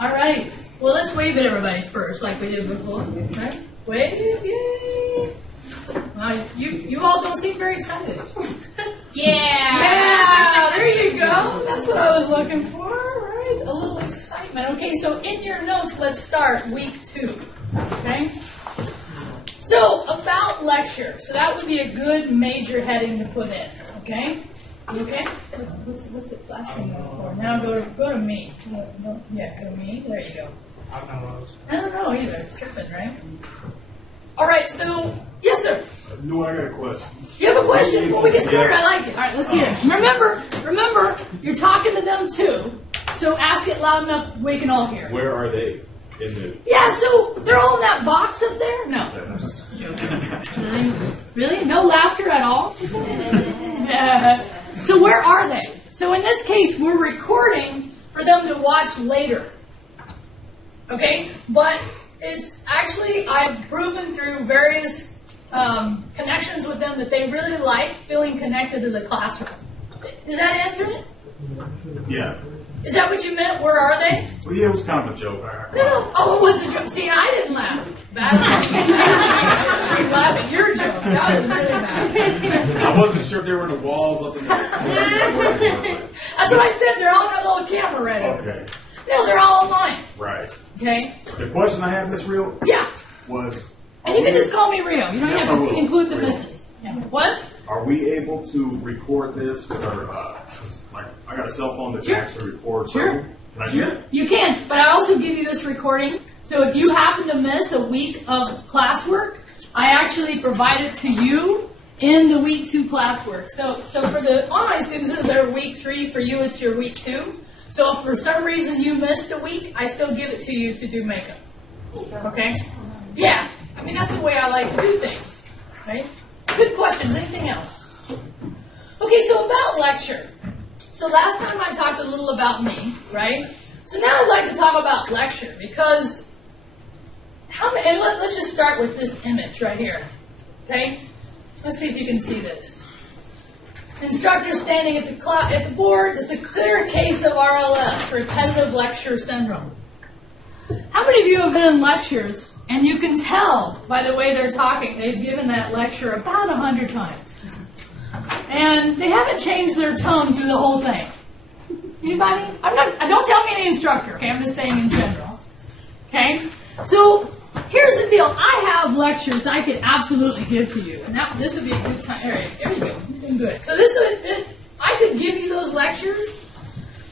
All right. Well, let's wave at everybody first, like we did before. Right? Wave, yay! You all don't seem very excited. Yeah! Yeah! There you go. That's what I was looking for, right? A little excitement. Okay, so in your notes, let's start week 2. Okay? So, about lecture. So that would be a good major heading to put in. Okay? You okay? What's it flashing for? Now go to me. Yeah, go to me. There you go. I don't know either. It's tripping, right? All right, so, yes, sir. No, I got a question. You have a question before we get started? I like it. All right, let's hear it. Remember, you're talking to them too, so ask it loud enough we can all hear. Where are they? In the... Yeah, so they're all in that box up there? No. I'm just joking. Really? No laughter at all? So where are they? So in this case, we're recording for them to watch later. Okay? But it's actually, I've proven through various connections with them that they really like feeling connected to the classroom. Does that answer it? Yeah. Is that what you meant? Where are they? Well, yeah, it was kind of a joke. No. Oh, it was a joke. See, I didn't laugh. Bad. You laugh at your joke. That was really bad. I wasn't sure if they were in the walls up in there. That's what I said. They're all on a little camera ready. Okay. No, they're all online. Right. Okay. The question I had, Miss Real, Yeah. was... And you can just call me Rio. You don't Yes, have to I will. include the Rio. misses. Yeah. What? Are we able to record this with our... like, I got a cell phone that can Sure. actually record. Sure. Can I do that? You can, but I also give you this recording. So if you happen to miss a week of classwork, I actually provide it to you in the week 2 classwork. So for the online students, this is their week 3. For you, it's your week 2. So if for some reason you missed a week, I still give it to you to do makeup. Okay? Yeah. I mean, that's the way I like to do things. Right? Good questions. Anything else? Okay, so about lecture. So last time I talked a little about me, right? So now I'd like to talk about lecture because and let's just start with this image right here. Okay? Let's see if you can see this. Instructor standing at the board. It's a clear case of RLS, repetitive lecture syndrome. How many of you have been in lectures and you can tell by the way they're talking they've given that lecture about 100 times? And they haven't changed their tone through the whole thing. Anybody? Don't tell me any instructor, okay? I'm just saying in general. Okay? So, here's the deal. I have lectures I could absolutely give to you. And this would be a good time. All right, there you go. You're doing good. So I could give you those lectures,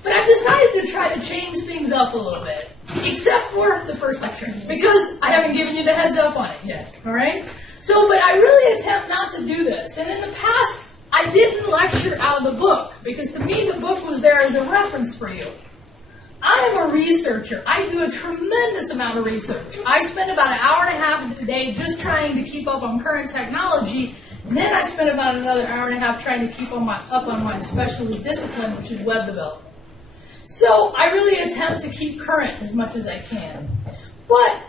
but I've decided to try to change things up a little bit. Except for the first lecture. Because I haven't given you the heads up on it yet. All right? So, but I really attempt not to do this. And in the past, I didn't lecture out of the book, because to me the book was there as a reference for you. I am a researcher. I do a tremendous amount of research. I spend about an hour and a half a day just trying to keep up on current technology, and then I spend about another hour and a half trying to keep up on my specialty discipline, which is web development. So I really attempt to keep current as much as I can. But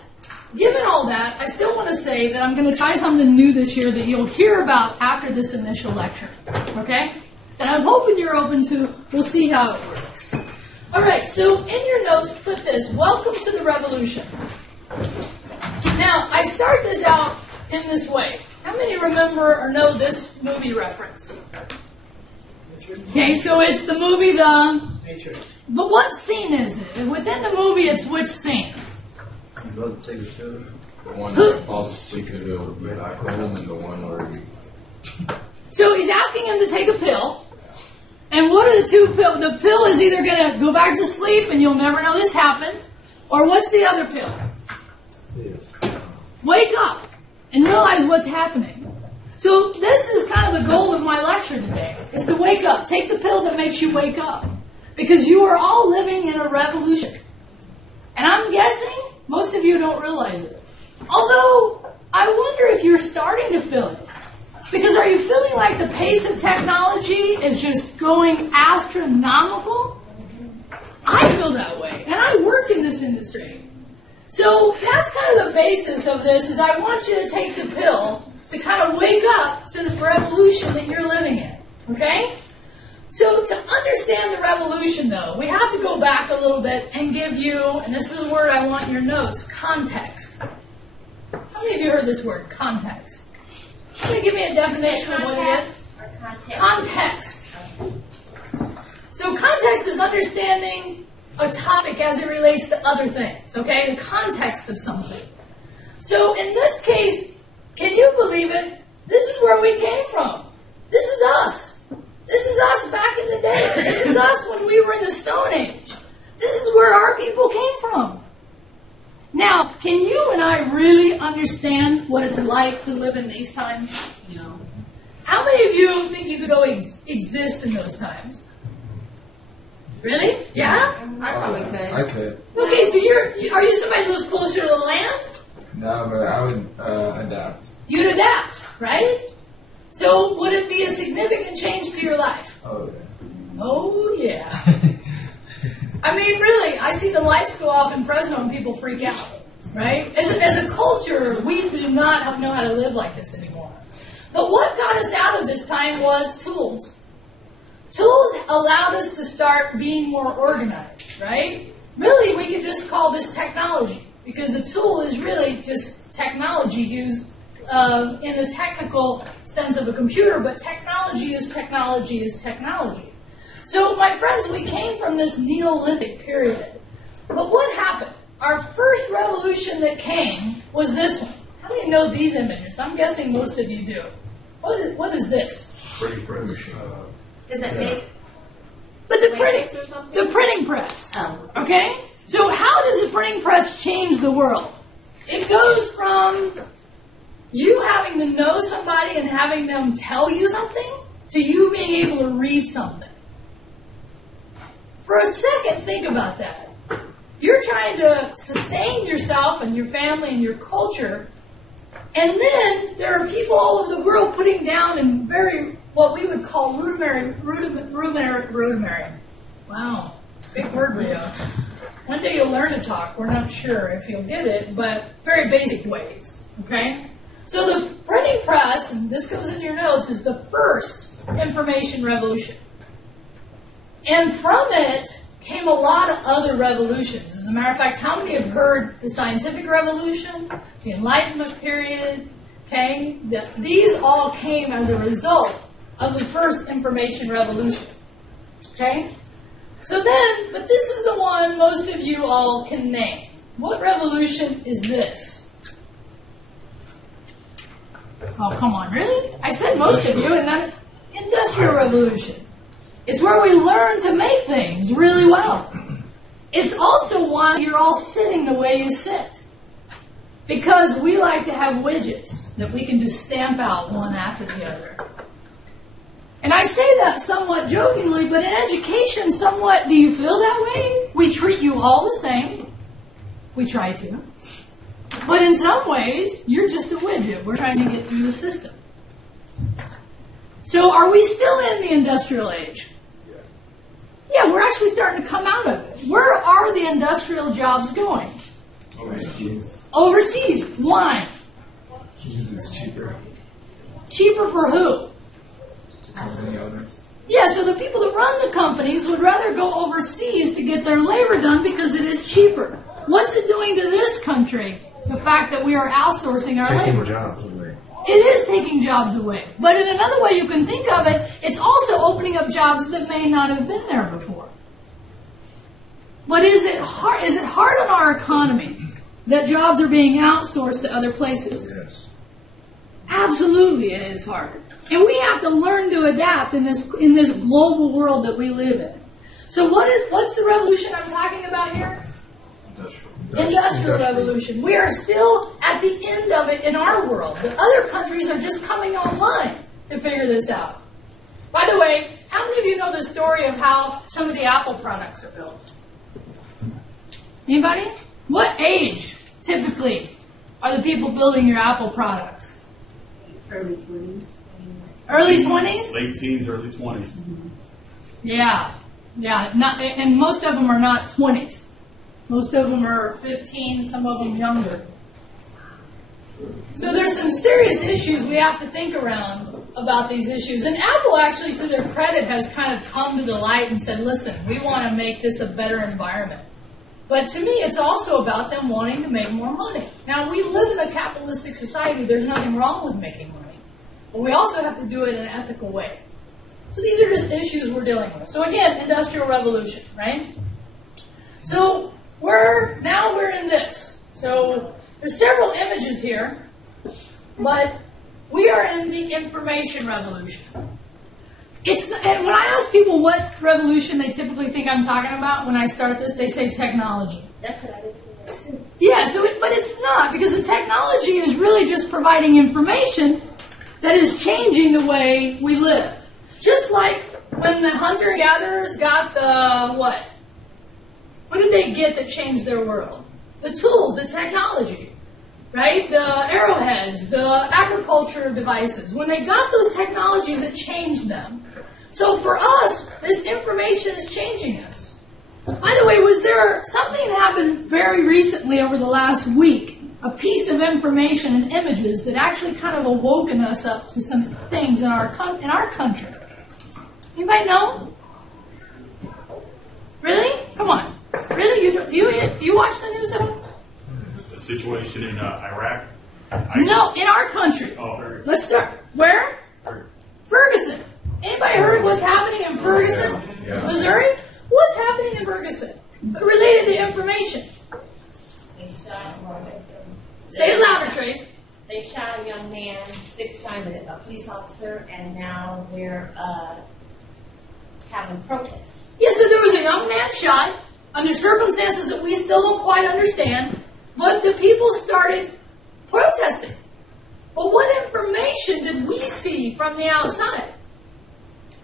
given all that, I still want to say that I'm going to try something new this year that you'll hear about after this initial lecture. Okay? And I'm hoping you're open to, we'll see how it works. All right, so in your notes, put this, welcome to the revolution. Now, I start this out in this way. How many remember or know this movie reference? Okay, so it's the movie The Matrix. But what scene is it? Within the movie, it's which scene? The one that falls asleep in the alcohol and the one where he... So he's asking him to take a pill. And what are the two pills? The pill is either going to go back to sleep and you'll never know this happened. Or what's the other pill? Wake up and realize what's happening. So this is kind of the goal of my lecture today, is to wake up. Take the pill that makes you wake up. Because you are all living in a revolution. And I'm guessing most of you don't realize it. Although, I wonder if you're starting to feel it. Because are you feeling like the pace of technology is just going astronomical? I feel that way. And I work in this industry. So that's kind of the basis of this, is I want you to take the pill to kind of wake up to the revolution that you're living in. Okay? So to understand the revolution, though, we have to go back a little bit and give you, and this is a word I want in your notes, context. How many of you heard this word, context? Can you give me a definition of what it is? Context. So context is understanding a topic as it relates to other things, okay? The context of something. So in this case, can you believe it? This is where we came from. This is us. This is us back in the day. This is us when we were in the Stone Age. This is where our people came from. Now, can you and I really understand what it's like to live in these times? No. How many of you think you could go exist in those times? Really? Yeah? I probably could. I could. Okay, so are you somebody who's closer to the land? No, but I would adapt. You'd adapt, right? So would it be a significant change to your life? Oh, yeah. Oh, yeah. I mean, really, I see the lights go off in Fresno and people freak out, right? As a culture, we do not know how to live like this anymore. But what got us out of this time was tools. Tools allowed us to start being more organized, right? Really, we could just call this technology, because a tool is really just technology used in the technical sense of a computer, but technology is technology is technology. So, my friends, we came from this Neolithic period. But what happened? Our first revolution that came was this one. How many know these images? I'm guessing most of you do. What is this? Pretty press. Does it make But the blankets or something? the printing press. Oh. Okay? So how does the printing press change the world? It goes from you having to know somebody and having them tell you something to you being able to read something. For a second, think about that. You're trying to sustain yourself and your family and your culture, and then there are people all over the world putting down in very, what we would call rudimentary. Wow, big word, Leo. One day you'll learn to talk. We're not sure if you'll get it, but very basic ways, okay? So the printing press, and this goes in your notes, is the first information revolution. And from it came a lot of other revolutions. As a matter of fact, how many have heard the scientific revolution, the Enlightenment period, okay? These all came as a result of the first information revolution, okay? So then, but this is the one most of you all can name. What revolution is this? Oh, come on, really? I said most of you, and then Industrial Revolution. It's where we learn to make things really well. It's also why you're all sitting the way you sit. Because we like to have widgets that we can just stamp out one after the other. And I say that somewhat jokingly, but in education, somewhat, do you feel that way? We treat you all the same. We try to. But in some ways, you're just a widget. We're trying to get through the system. So are we still in the industrial age? Yeah, we're actually starting to come out of it. Where are the industrial jobs going? Overseas. Overseas. Why? Because it's cheaper. Cheaper for who? Company owners. Yeah, so the people that run the companies would rather go overseas to get their labor done because it is cheaper. What's it doing to this country? The fact that we are outsourcing our labor. Jobs away. It is taking jobs away. But in another way you can think of it, it's also opening up jobs that may not have been there before. But is it hard? Is it hard on our economy that jobs are being outsourced to other places? Yes. Absolutely, it is hard. And we have to learn to adapt in this global world that we live in. So what's the revolution I'm talking about here? Industrial revolution. We are still at the end of it in our world. The other countries are just coming online to figure this out. By the way, how many of you know the story of how some of the Apple products are built? Anybody? What age, typically, are the people building your Apple products? Early 20s. Early 20s? Late teens, early 20s. Yeah. And most of them are not 20s. Most of them are 15, some of them younger. So there's some serious issues we have to think around about these issues. And Apple actually, to their credit, has kind of come to the light and said, listen, we want to make this a better environment. But to me, it's also about them wanting to make more money. Now, we live in a capitalistic society. There's nothing wrong with making money. But we also have to do it in an ethical way. So these are just issues we're dealing with. So again, Industrial Revolution, right? So we're in this. So there's several images here, but we are in the information revolution. And when I ask people what revolution they typically think I'm talking about when I start this, they say technology. That's what I was thinking too. Yeah, but it's not, because the technology is really just providing information that is changing the way we live. Just like when the hunter-gatherers got the what? What did they get that changed their world? The tools, the technology, right? The arrowheads, the agriculture devices. When they got those technologies, it changed them. So for us, this information is changing us. By the way, was there something that happened very recently over the last week, a piece of information and images that actually kind of awoken us up to some things in our country? Anybody know? Really? Come on. Really? You watch the news at all? The situation in Iraq? No, in our country. Oh, very Let's start. Where? Ferguson. Anybody heard what's happening in Ferguson, Yeah. Missouri? What's happening in Ferguson related to information? They shot, Say it louder, Trace. they shot a young man 6 times, a police officer, and now they're having protests. Yeah, so there was a young man shot under circumstances that we still don't quite understand, but the people started protesting. But what information did we see from the outside?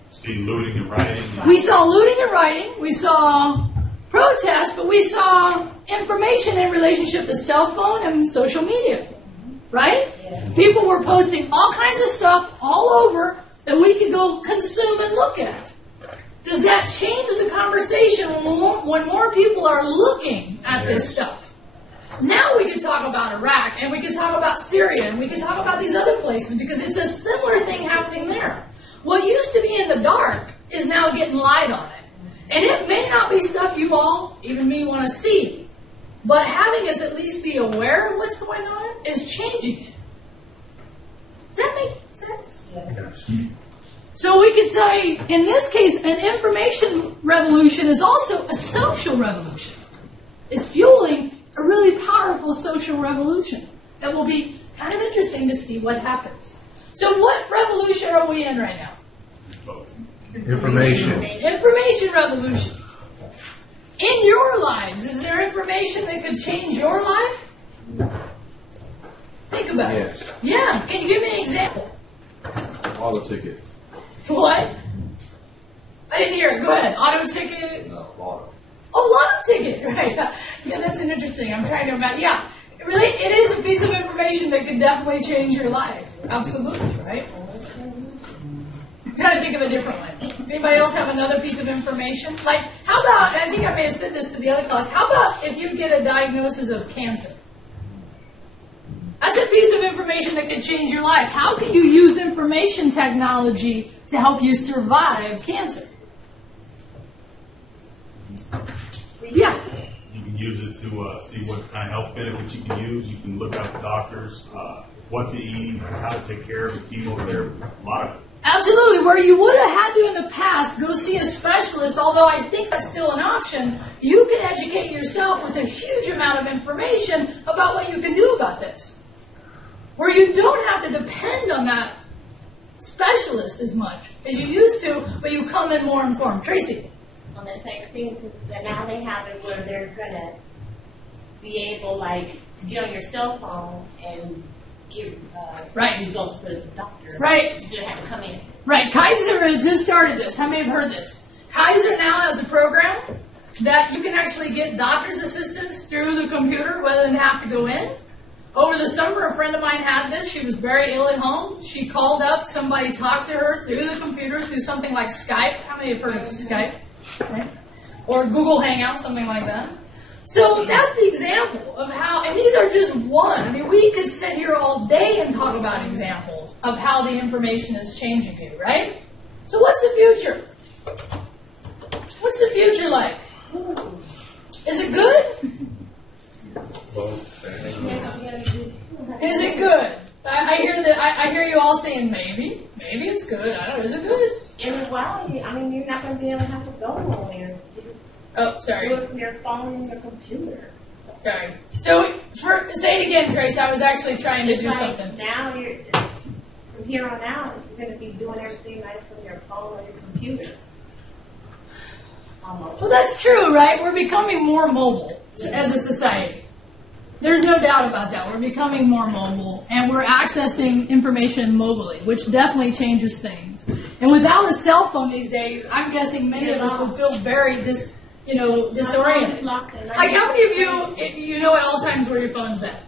See looting and rioting. We saw looting and rioting, we saw protests, but we saw information in relationship to cell phone and social media, right? Yeah. People were posting all kinds of stuff all over that we could go consume and look at. Does that change the conversation when more people are looking at this stuff? Now we can talk about Iraq, and we can talk about Syria, and we can talk about these other places, because it's a similar thing happening there. What used to be in the dark is now getting light on it. And it may not be stuff you all, even me, want to see. But having us at least be aware of what's going on is changing it. Does that make sense? So we could say, in this case, an information revolution is also a social revolution. It's fueling a really powerful social revolution that will be kind of interesting to see what happens. So what revolution are we in right now? Information. Information revolution. In your lives, is there information that could change your life? Think about it. Yes. Yeah. Can you give me an example? All the tickets. What? I didn't hear it. Go ahead. Auto ticket. No, lotto. Oh, lotto ticket. Right. Yeah, that's an interesting. I'm trying to imagine. Yeah. Really, it is a piece of information that could definitely change your life. Absolutely. Right? I'm trying to think of a different one. Anybody else have another piece of information? Like, how about, and I think I may have said this to the other class, how about if you get a diagnosis of cancer? That's a piece of information that could change your life. How can you use information technology to help you survive cancer? Yeah. You can use it to see what kind of health benefits you can use. You can look up doctors, what to eat, how to take care of the chemotherapy, a lot of it. Absolutely. Where you would have had to in the past go see a specialist, although I think that's still an option, you can educate yourself with a huge amount of information about what you can do about this. Where you don't have to depend on that specialist as much as you used to, but you come in more informed. Tracy? On that same thing, because now they have it where they're going to be able, like, to get on your cell phone and give Right. results for the doctor. Right. You don't have to come in. Right. Kaiser just started this. How many have heard this? Kaiser now has a program that you can actually get doctor's assistance through the computer rather than have to go in. Over the summer, a friend of mine had this. She was very ill at home. She called up. Somebody talked to her through the computer, through something like Skype. How many have heard of Skype? Right? Or Google Hangout, something like that. So that's the example of how, and these are just one. I mean, we could sit here all day and talk about examples of how the information is changing you, right? So what's the future? What's the future like? Is it good? Is it good? I hear that. I hear you all saying maybe it's good. I don't know. Is it good? In reality, I mean, you're not going to be able to have to go nowhere. Oh, sorry. Do it from your phone and your computer. Sorry. So, say it again, Trace. I was actually trying to It's do like something. now from here on out, you're going to be doing everything right from your phone or your computer. Almost. Well, that's true, right? We're becoming more mobile as a society. There's no doubt about that. We're becoming more mobile, and we're accessing information mobily, which definitely changes things. And without a cell phone these days, I'm guessing many of us would feel very disoriented. Like, how many of you know at all times where your phone's at?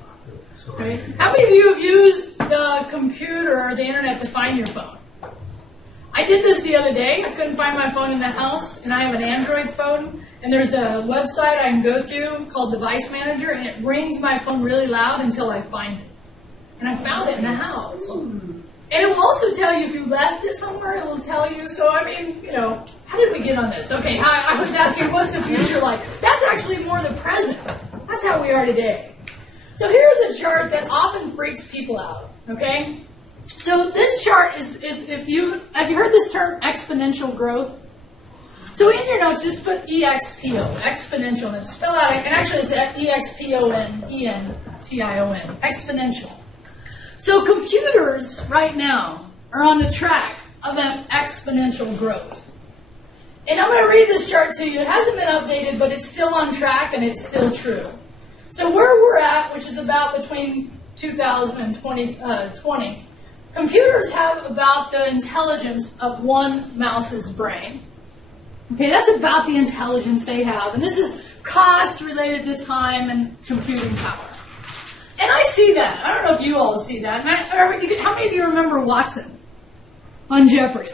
Right? How many of you have used the computer or the internet to find your phone? I did this the other day. I couldn't find my phone in the house, and I have an Android phone, and there's a website I can go to called Device Manager, and it rings my phone really loud until I find it. And I found it in the house. And it will also tell you if you left it somewhere, it will tell you. So, I mean, how did we get on this? Okay, I was asking, what's the future like? That's actually more the present. That's how we are today. So here's a chart that often freaks people out, okay? So this chart is have you heard this term exponential growth? So in your notes, just put EXPO, exponential, and spell out, and actually it's EXPONENTION, exponential. So computers right now are on the track of an exponential growth. And I'm going to read this chart to you. It hasn't been updated, but it's still on track and it's still true. So where we're at, which is about between 2000 and 2020, computers have about the intelligence of one mouse's brain. Okay, that's about the intelligence they have. And this is cost related to time and computing power. And I see that. I don't know if you all see that. How many of you remember Watson on Jeopardy?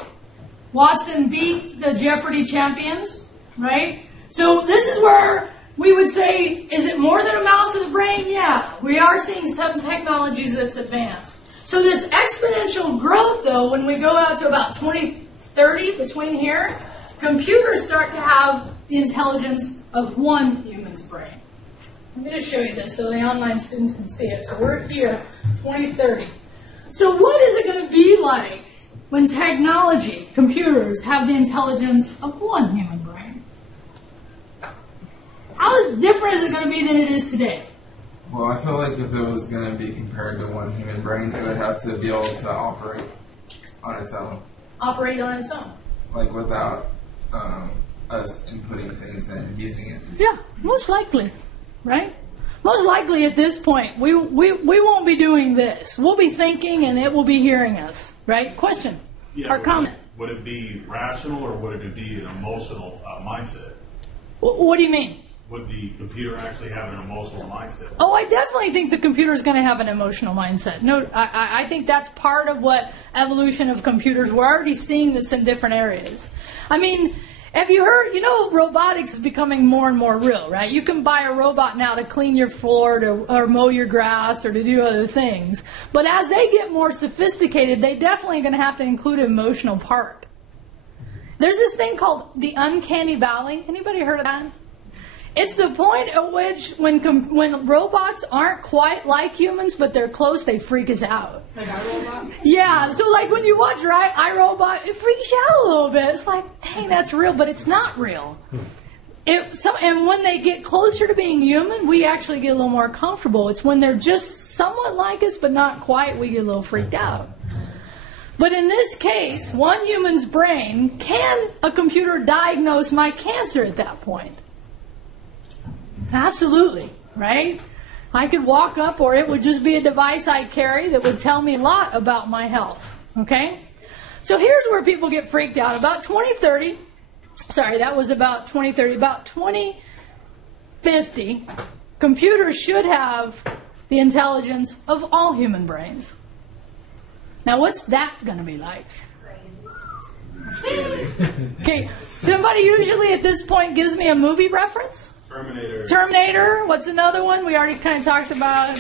Watson beat the Jeopardy champions, right? So this is where we would say, is it more than a mouse's brain? Yeah, we are seeing some technologies that's advanced. So this exponential growth, though, when we go out to about 2030, between here, computers start to have the intelligence of one human's brain. I'm going to show you this so the online students can see it. So we're here, 2030. So what is it going to be like when technology, computers, have the intelligence of one human brain? How different is it going to be than it is today? Well, I feel like if it was going to be compared to one human brain, it would have to be able to operate on its own. Operate on its own. Like without us inputting things and using it. Yeah, most likely, right? Most likely at this point, we won't be doing this. We'll be thinking and it will be hearing us, right? Question or comment? Would it be rational or would it be an emotional mindset? What do you mean? Would the computer actually have an emotional mindset? Oh, I definitely think the computer is going to have an emotional mindset. No, I think that's part of what evolution of computers, we're already seeing this in different areas. I mean, have you heard, robotics is becoming more and more real, right? You can buy a robot now to clean your floor or mow your grass or to do other things. But as they get more sophisticated, they definitely are going to have to include an emotional part. There's this thing called the uncanny valley. Anybody heard of that? It's the point at which when robots aren't quite like humans, but they're close, they freak us out. Like iRobot? Yeah, so like when you watch iRobot, it freaks you out a little bit. It's like, dang, that's real, but it's not real. And when they get closer to being human, we actually get a little more comfortable. It's when they're just somewhat like us, but not quite, we get a little freaked out. But in this case, one human's brain, can a computer diagnose my cancer at that point? Absolutely, right? I could walk up, or it would just be a device I carry that would tell me a lot about my health, okay? So here's where people get freaked out. About 2030, about 2050, computers should have the intelligence of all human brains. Now, what's that going to be like? Okay, somebody usually at this point gives me a movie reference. Terminator. What's another one? We already kind of talked about.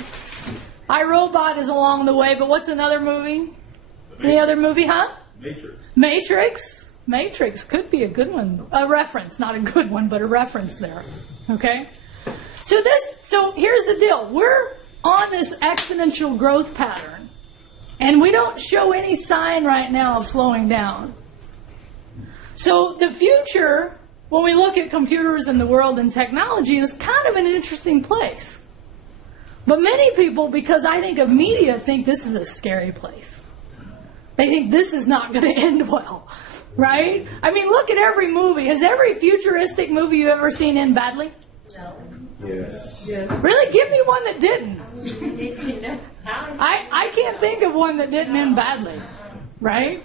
iRobot is along the way, but what's another movie? Any other movie, huh? Matrix could be a good one. A reference, not a good one, but a reference there. Okay? So here's the deal. We're on this exponential growth pattern, and we don't show any sign right now of slowing down. So the future, when we look at computers and the world and technology, is kind of an interesting place. But many people, because I think of media, think this is a scary place. They think this is not going to end well, right? I mean, look at every movie. Has every futuristic movie you've ever seen end badly? No. Yes. Really? Give me one that didn't. I can't think of one that didn't end badly, right?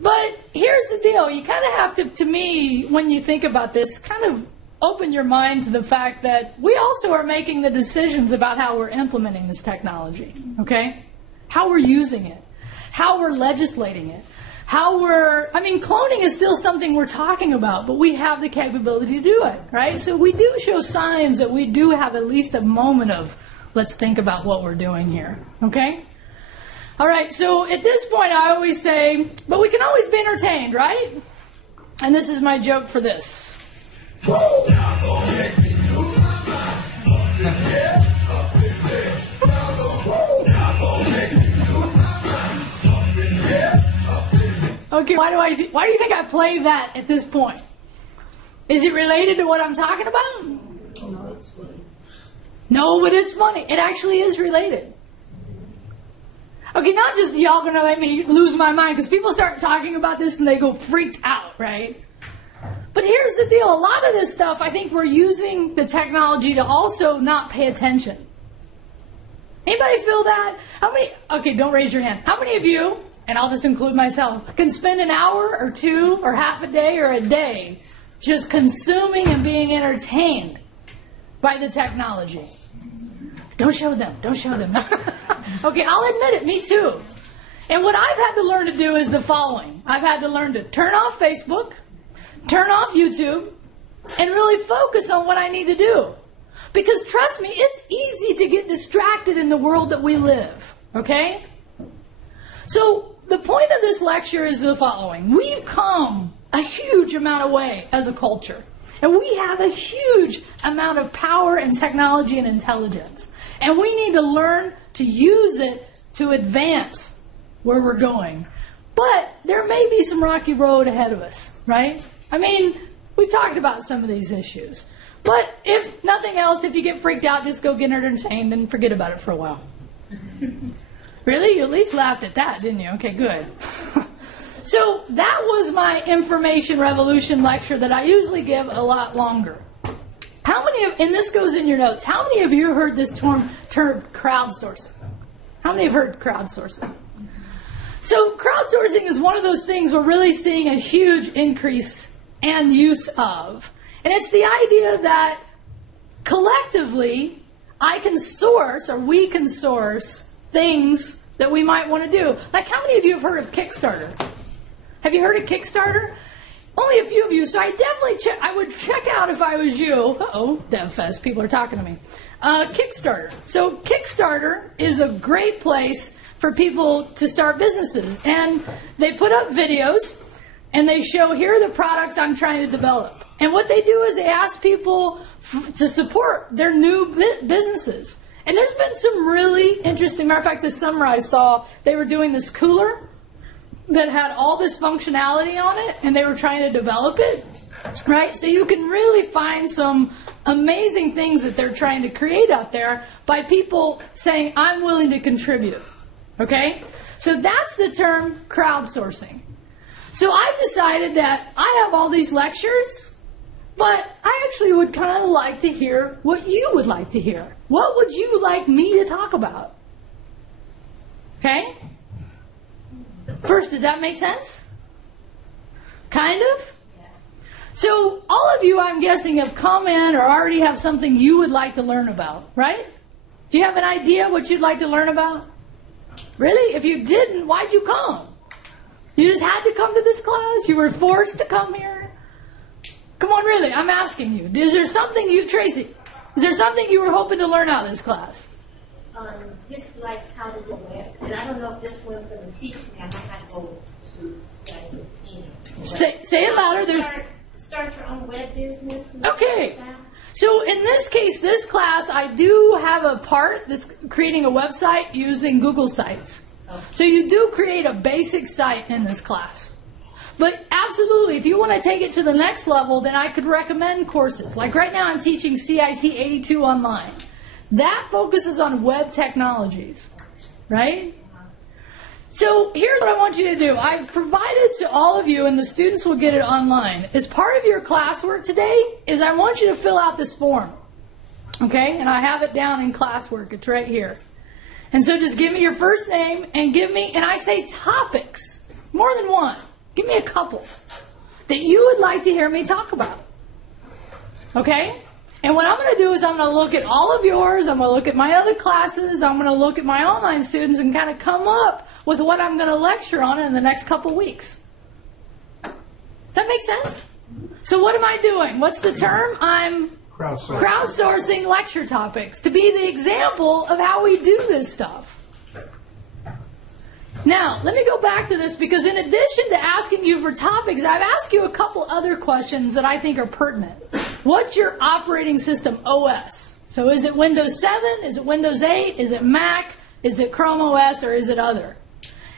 But here's the deal. You kind of have to me, when you think about this, kind of open your mind to the fact that we also are making the decisions about how we're implementing this technology, okay? How we're using it, how we're legislating it, cloning is still something we're talking about, but we have the capability to do it, right? So we do show signs that we do have at least a moment of, let's think about what we're doing here, okay? All right, so at this point I always say, but we can always be entertained, right? And this is my joke for this. Okay, why do you think I play that at this point? Is it related to what I'm talking about? No, it's funny. No, but it's funny. It actually is related. Okay, not just y'all gonna let me lose my mind, because people start talking about this and they go freaked out, right? But here's the deal. A lot of this stuff, I think we're using the technology to also not pay attention. Anybody feel that? Okay, don't raise your hand. How many of you, and I'll just include myself, can spend an hour or two or half a day or a day just consuming and being entertained by the technology? Don't show them. Okay, I'll admit it, me too. And what I've had to learn to do is the following. I've had to learn to turn off Facebook, turn off YouTube, and really focus on what I need to do. Because trust me, it's easy to get distracted in the world that we live, okay? So the point of this lecture is the following. We've come a huge amount of way as a culture. And we have a huge amount of power and technology and intelligence. And we need to learn to use it to advance where we're going. But there may be some rocky road ahead of us, right? I mean, we've talked about some of these issues. But if nothing else, if you get freaked out, just go get entertained and forget about it for a while. Really? You at least laughed at that, didn't you? Okay, good. So that was my information revolution lecture that I usually give a lot longer. How many of, and this goes in your notes, how many of you heard this term crowdsourcing? How many have heard crowdsourcing? So crowdsourcing is one of those things we're really seeing a huge increase and use of. And it's the idea that collectively I can source, or we can source, things that we might want to do. Like, how many of you have heard of Kickstarter? Have you heard of Kickstarter? Only a few of you, so I would check out if I was you. Uh-oh, DevFest, people are talking to me. Kickstarter. So Kickstarter is a great place for people to start businesses. And they put up videos, and they show, here are the products I'm trying to develop. And what they do is they ask people to support their new businesses. And there's been some really interesting, matter of fact, this summer I saw they were doing this cooler that had all this functionality on it, and they were trying to develop it, right? So you can really find some amazing things that they're trying to create out there by people saying, I'm willing to contribute, okay? So that's the term crowdsourcing. So I've decided that I have all these lectures, but I actually would kind of like to hear what you would like to hear. What would you like me to talk about? Okay? First, does that make sense? Kind of? So all of you, I'm guessing, have come in or already have something you would like to learn about, right? Do you have an idea what you'd like to learn about? Really? If you didn't, why'd you come? You just had to come to this class? You were forced to come here? Come on, really, I'm asking you. Is there something Tracy, is there something you were hoping to learn out of this class? Just like how to do web. And I don't know if this one's going to teach me. I might have to go to CIT. Say it louder. Start your own web business. Okay. So in this case, this class, I do have a part that's creating a website using Google Sites. So you do create a basic site in this class. But absolutely, if you want to take it to the next level, then I could recommend courses. Like right now, I'm teaching CIT12 online. That focuses on web technologies, right? So here's what I want you to do. I've provided to all of you, and the students will get it online. As part of your classwork today, is I want you to fill out this form, okay? And I have it down in classwork. It's right here. And so just give me your first name and give me, and I say topics, more than one. Give me a couple that you would like to hear me talk about, okay? And what I'm going to do is I'm going to look at all of yours. I'm going to look at my other classes. I'm going to look at my online students and kind of come up with what I'm going to lecture on in the next couple weeks. Does that make sense? So what am I doing? What's the term? I'm crowdsourcing lecture topics to be the example of how we do this stuff. Now, let me go back to this because in addition to asking you for topics, I've asked you a couple other questions that I think are pertinent. What's your operating system OS? So is it Windows 7? Is it Windows 8? Is it Mac? Is it Chrome OS? Or is it other?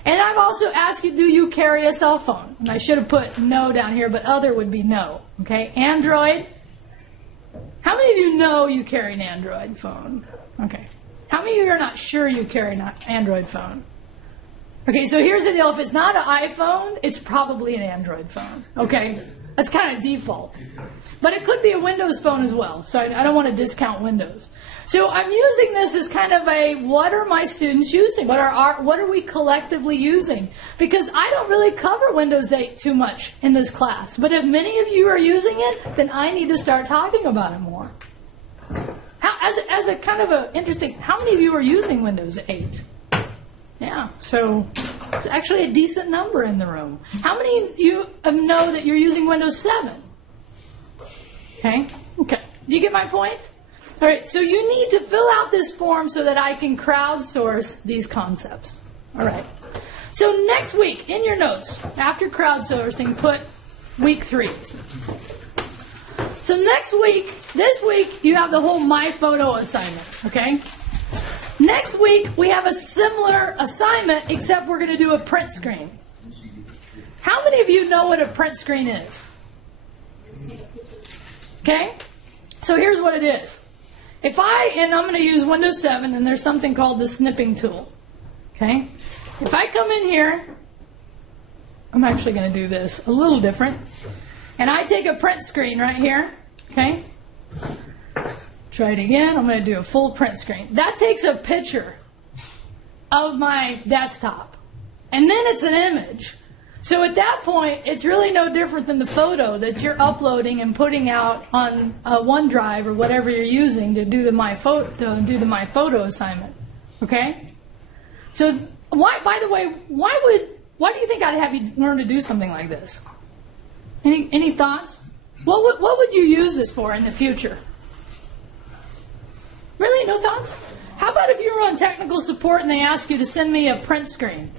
And I've also asked you, do you carry a cell phone? And I should have put no down here, but other would be no. Okay, Android. How many of you know you carry an Android phone? Okay. How many of you are not sure you carry an Android phone? Okay, so here's the deal. If it's not an iPhone, it's probably an Android phone. Okay? That's kind of default. But it could be a Windows phone as well. So I don't want to discount Windows. So I'm using this as kind of a, what are my students using? What are we collectively using? Because I don't really cover Windows 8 too much in this class. But if many of you are using it, then I need to start talking about it more. As a kind of a interesting, how many of you are using Windows 8? Yeah, so it's actually a decent number in the room. How many of you know that you're using Windows 7? Okay. Do you get my point? All right, so you need to fill out this form so that I can crowdsource these concepts. All right. So next week, in your notes, after crowdsourcing, put week 3. So this week, you have the whole My Photo assignment, okay? Next week, we have a similar assignment, except we're going to do a print screen. How many of you know what a print screen is? Okay? So here's what it is. And I'm going to use Windows 7, and there's something called the snipping tool. Okay? If I come in here, I'm actually going to do this a little different. And I take a print screen right here. Okay? Try it again. I'm going to do a full print screen. That takes a picture of my desktop. And then it's an image. So at that point, it's really no different than the photo that you're uploading and putting out on OneDrive or whatever you're using to do the My Photo assignment. Okay? So by the way, why do you think I'd have you learn to do something like this? Any thoughts? What would you use this for in the future? Really? No thoughts? How about if you were on technical support and they asked you to send me a print screen?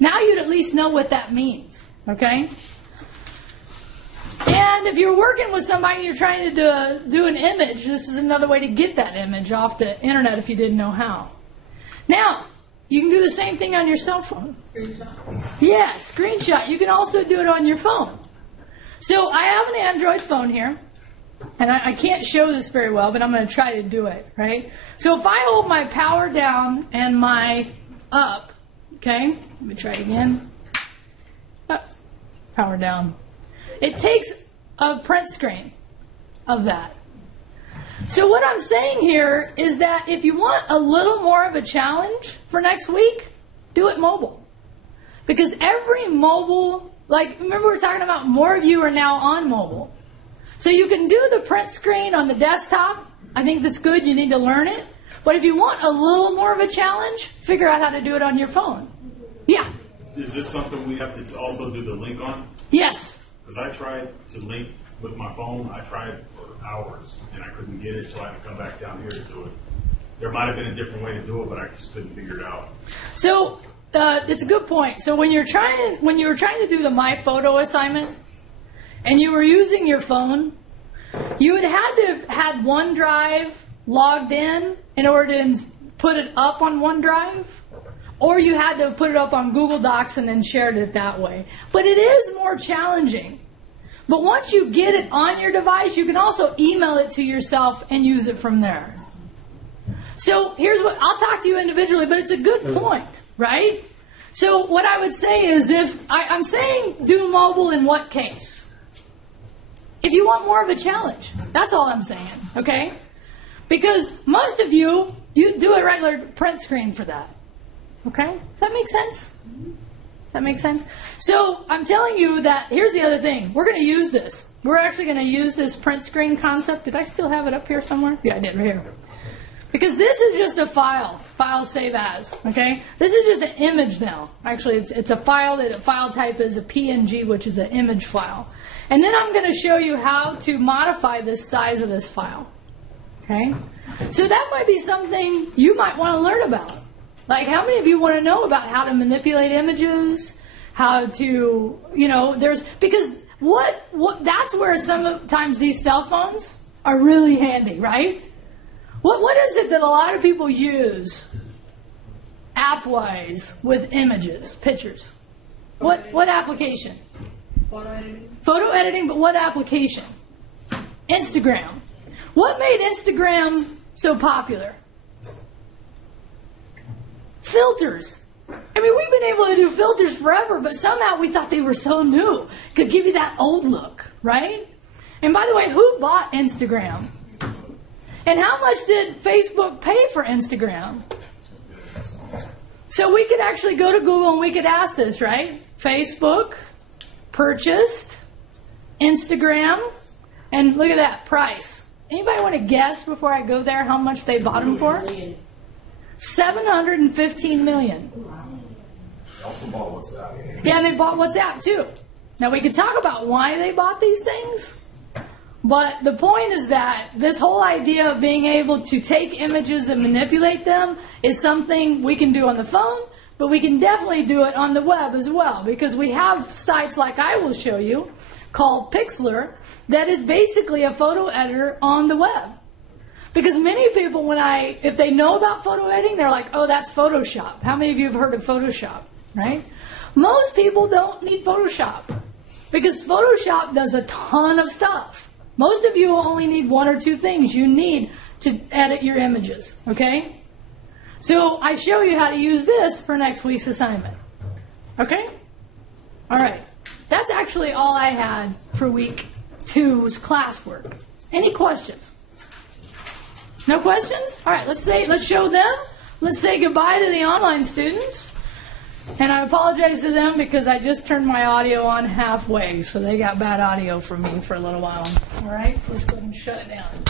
Now you'd at least know what that means, okay? And if you're working with somebody and you're trying to do an image, this is another way to get that image off the internet if you didn't know how. Now, you can do the same thing on your cell phone. Screenshot? Yeah, screenshot. You can also do it on your phone. So I have an Android phone here. And I can't show this very well, but I'm going to try to do it, right? So if I hold my power down and my up, okay? Let me try it again. Up, power down. It takes a print screen of that. So what I'm saying here is that if you want a little more of a challenge for next week, do it mobile. Because every mobile, like, remember we were talking about more of you are now on mobile. So you can do the print screen on the desktop. I think that's good. You need to learn it. But if you want a little more of a challenge, figure out how to do it on your phone. Yeah? Is this something we have to also do the link on? Yes. Because I tried to link with my phone. I tried for hours and I couldn't get it, so I had to come back down here to do it. There might have been a different way to do it, but I just couldn't figure it out. So it's a good point. So when you were trying to do the My Photo assignment, and you were using your phone, you would have to have had OneDrive logged in order to put it up on OneDrive, or you had to put it up on Google Docs and then shared it that way. But it is more challenging. But once you get it on your device, you can also email it to yourself and use it from there. So here's what, I'll talk to you individually, but it's a good point, right? So what I would say is I'm saying do mobile in what case? If you want more of a challenge, that's all I'm saying, okay? Because most of you do a regular print screen for that, okay? Does that make sense? That makes sense? So I'm telling you that, here's the other thing. We're going to use this. We're actually going to use this print screen concept. Did I still have it up here somewhere? Yeah, I did, right here. Because this is just a file save as, okay? This is just an image now. Actually, it's a file that a file type is a PNG, which is an image file. And then I'm going to show you how to modify the size of this file, okay? So that might be something you might want to learn about. Like, how many of you want to know about how to manipulate images, how to, because that's where sometimes these cell phones are really handy, right? What is it that a lot of people use app-wise with images, pictures? What application? Photo editing. Photo editing, but what application? Instagram. What made Instagram so popular? Filters. I mean, we've been able to do filters forever, but somehow we thought they were so new. Could give you that old look, right? And by the way, who bought Instagram? And how much did Facebook pay for Instagram? So we could actually go to Google and we could ask this, right? Facebook purchased Instagram, and look at that price. Anybody want to guess before I go there how much they bought them for? $715 million. They also bought WhatsApp. Yeah, and they bought WhatsApp too. Now we could talk about why they bought these things. But the point is that this whole idea of being able to take images and manipulate them is something we can do on the phone, but we can definitely do it on the web as well, because we have sites like I will show you called Pixlr that is basically a photo editor on the web. Because many people, if they know about photo editing, they're like, oh, that's Photoshop. How many of you have heard of Photoshop, right? Most people don't need Photoshop because Photoshop does a ton of stuff. Most of you only need one or two things you need to edit your images, okay? So I show you how to use this for next week's assignment, okay? All right. That's actually all I had for week 2's classwork. Any questions? No questions? All right, let's show them. Let's say goodbye to the online students. And I apologize to them because I just turned my audio on halfway, so they got bad audio from me for a little while. All right, let's go ahead and shut it down.